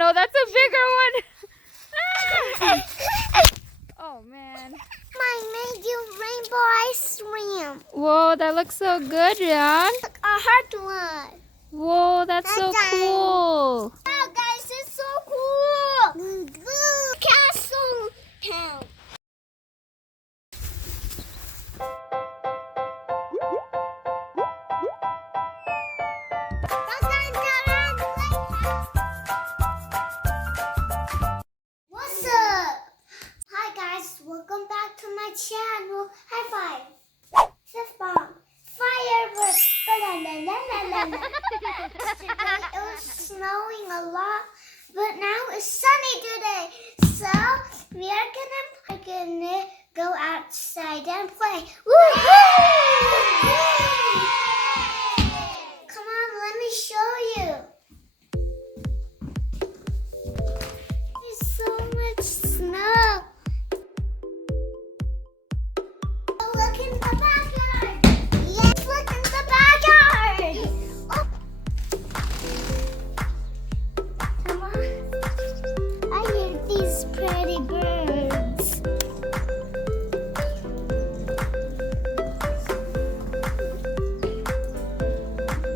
no, that's a bigger one. Oh man. I made you rainbow ice cream. Whoa, that looks so good, Ryan. Look, a heart one. Whoa, that's so cool. Wow, guys, it's so cool. Castle town. What's up? Hi guys, welcome back to my channel. High five. Fifth bomb. Fireworks. Yesterday it was snowing a lot, but now it's sunny today. So we are gonna go outside and play. Woo-hoo! Come on, let me show you. There's so much snow. Oh, look in the backyard. Yes, look in the backyard. Oh. Come on. I hear these pretty birds.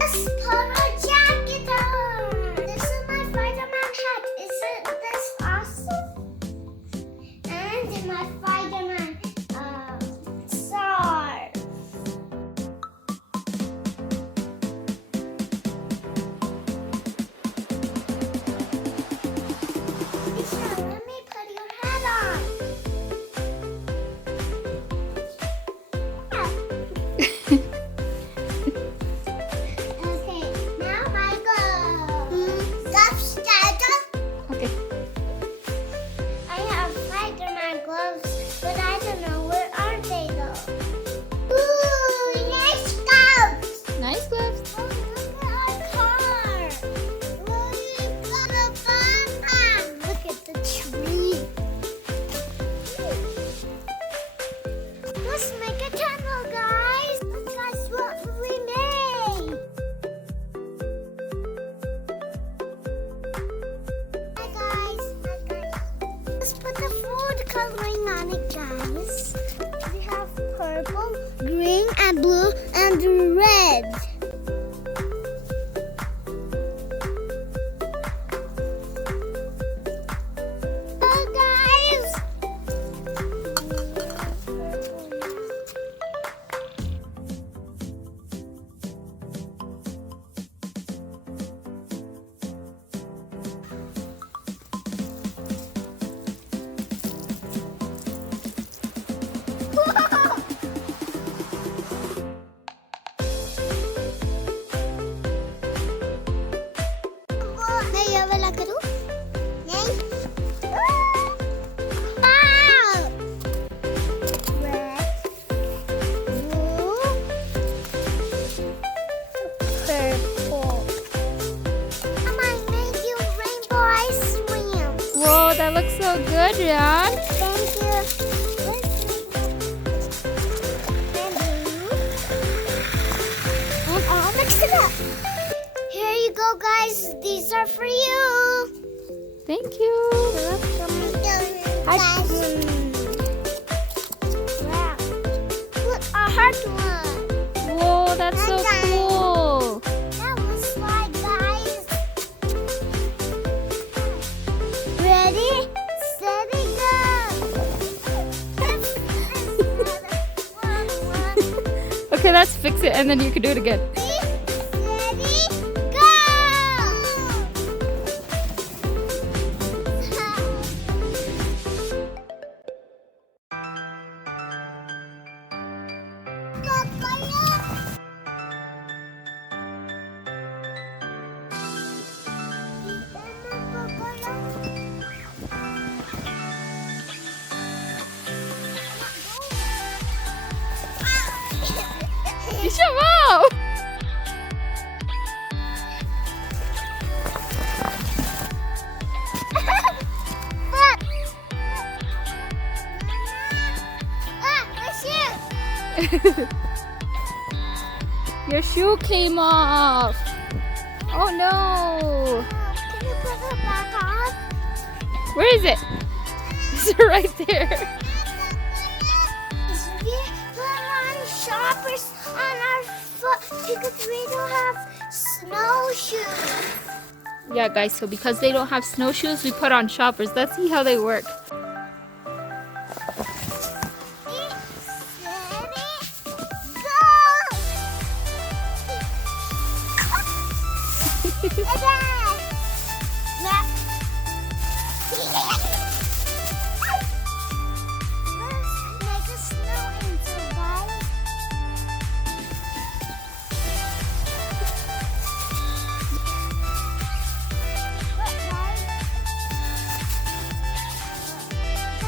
Let's put our jacket on. This is my Spider-Man hat. Isn't this awesome? And my Spider-Man scarf. Lisa, let me put your hat on. Okay, now my gloves. Okay. I have Spider-Man gloves, but I don't know where are they though. Ooh, nice gloves. Nice gloves. Oh, look at our car. Look, you got a fun. Look at the tree. Let's make a tunnel, guys. Look, guys, what we made. Hi, guys. Let's put the food coloring on it, guys. We have purple, green, and blue, and red. Oh, guys. मैं ये वाला करूँ? नहीं? Wow! Red, blue, purple. Mom, I made you rainbow ice cream. Whoa, that looks so good, Ryan. Thank you. And blue. And all mixed it up. Here you go, guys. These are for you. Thank you. Wow. Look, a heart one. Whoa, that's so cool. That was slide, guys. Ready, steady, go. Okay, let's fix it and then you can do it again. Ready, go. Isha, wow! Your shoe came off. Oh no! Can you put it back on? Where is it? It's right there. We put on shoppers on our foot because we don't have snowshoes. Yeah, guys, so because they don't have snowshoes, we put on shoppers. Let's see how they work.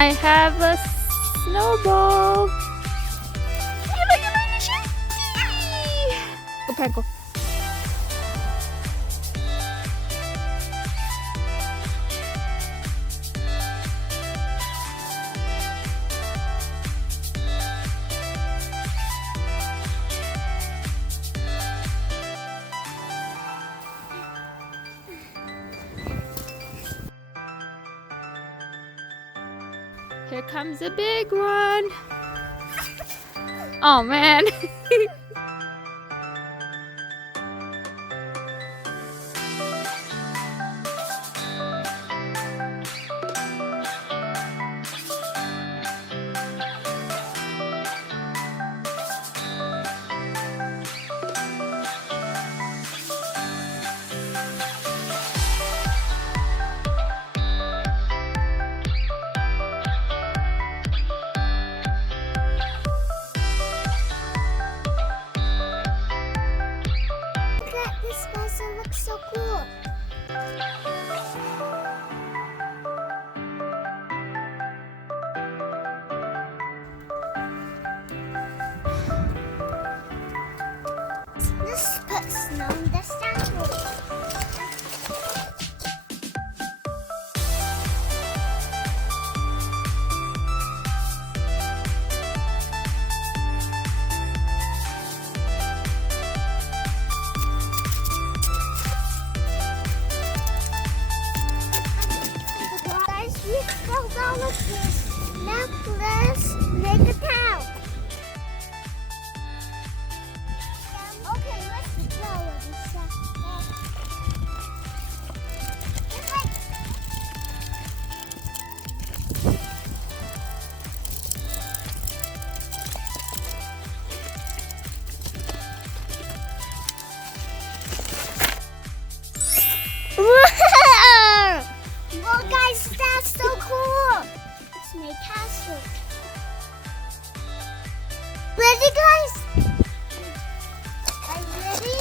I have a snowball. Go, Panko. Here comes a big one. Oh man. So cool. Let's put snow in the statue. Necklace, make a town. Okay, let's go with this stuff. Well, guys, that's so cool. Let's make castle. Ready, guys? Are you ready?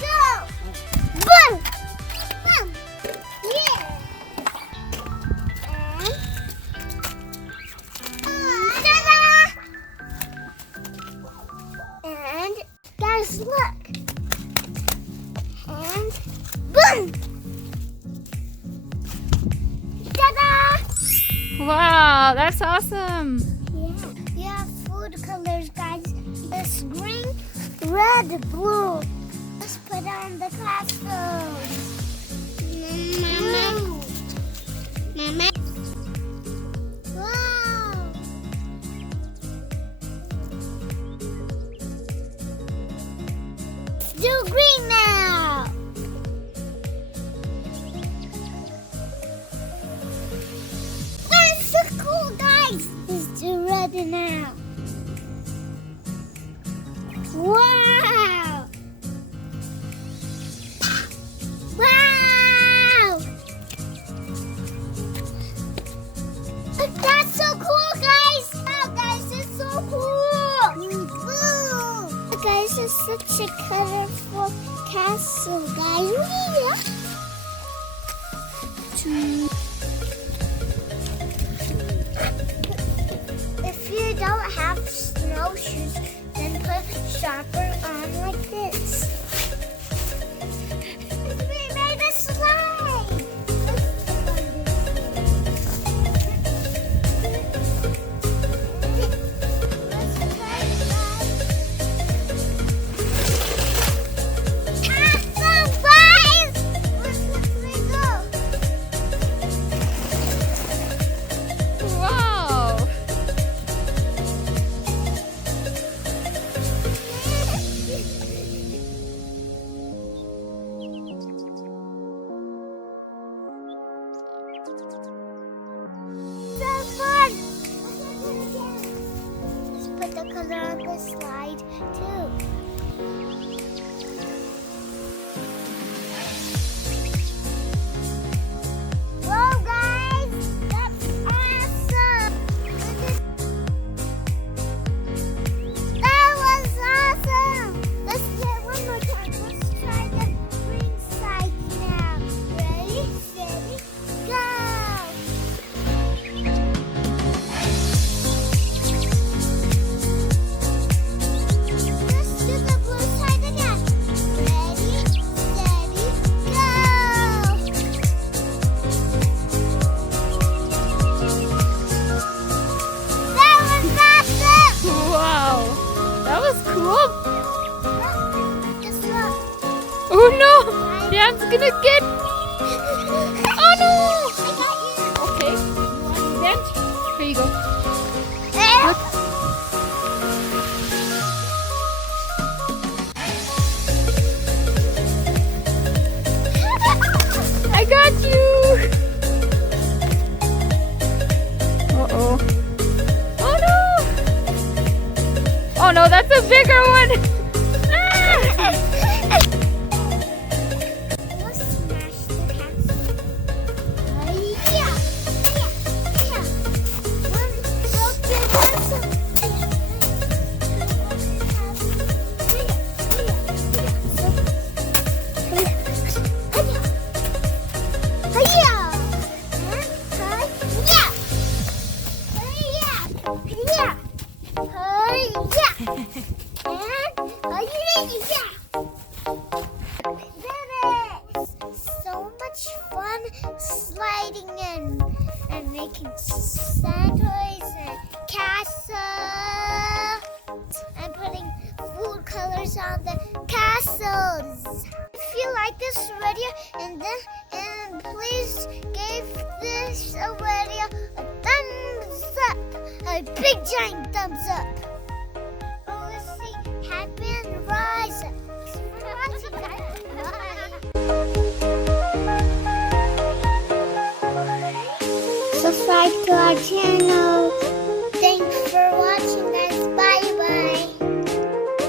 Go! Boom! Boom! Yeah! And ta-da! And guys, look. And boom! Ta-da! Wow, that's awesome. Yeah, we have food colors, guys. It's green, red, blue. Let's put on the costumes. Mama. Mama. Wow. Let's do green now. That's so cool, guys. Let's do red now. Wow. Wow. That's so cool, guys. Wow, guys, it's so cool. Blue. Guys, it's such a colorful castle, guys. If you don't have snowshoes, then put shopper on like this. We made a slide. Let's try it. Awesome! color on the slide too. Whoa, guys! That's awesome! That was awesome! Let's do it one more time. Let's try the green side now. Ready, steady, go! Let's do the blue side again. Ready, steady, go! That was awesome! Wow, that was cool. Just look. Oh no, Dan's gonna get. Oh no. I got you. Okay, Dan, here you go. Look. I got you. Uh-oh. Oh no. Oh no, that's a bigger one. Ah! We'll smash the castle. Yeah. One broken castle. So much fun sliding and making sand toys and castles and putting food colors on the castles. If you like this video and please give this video a thumbs up, a big giant thumbs up. Oh, let's see, happy and rise up. Subscribe to our channel.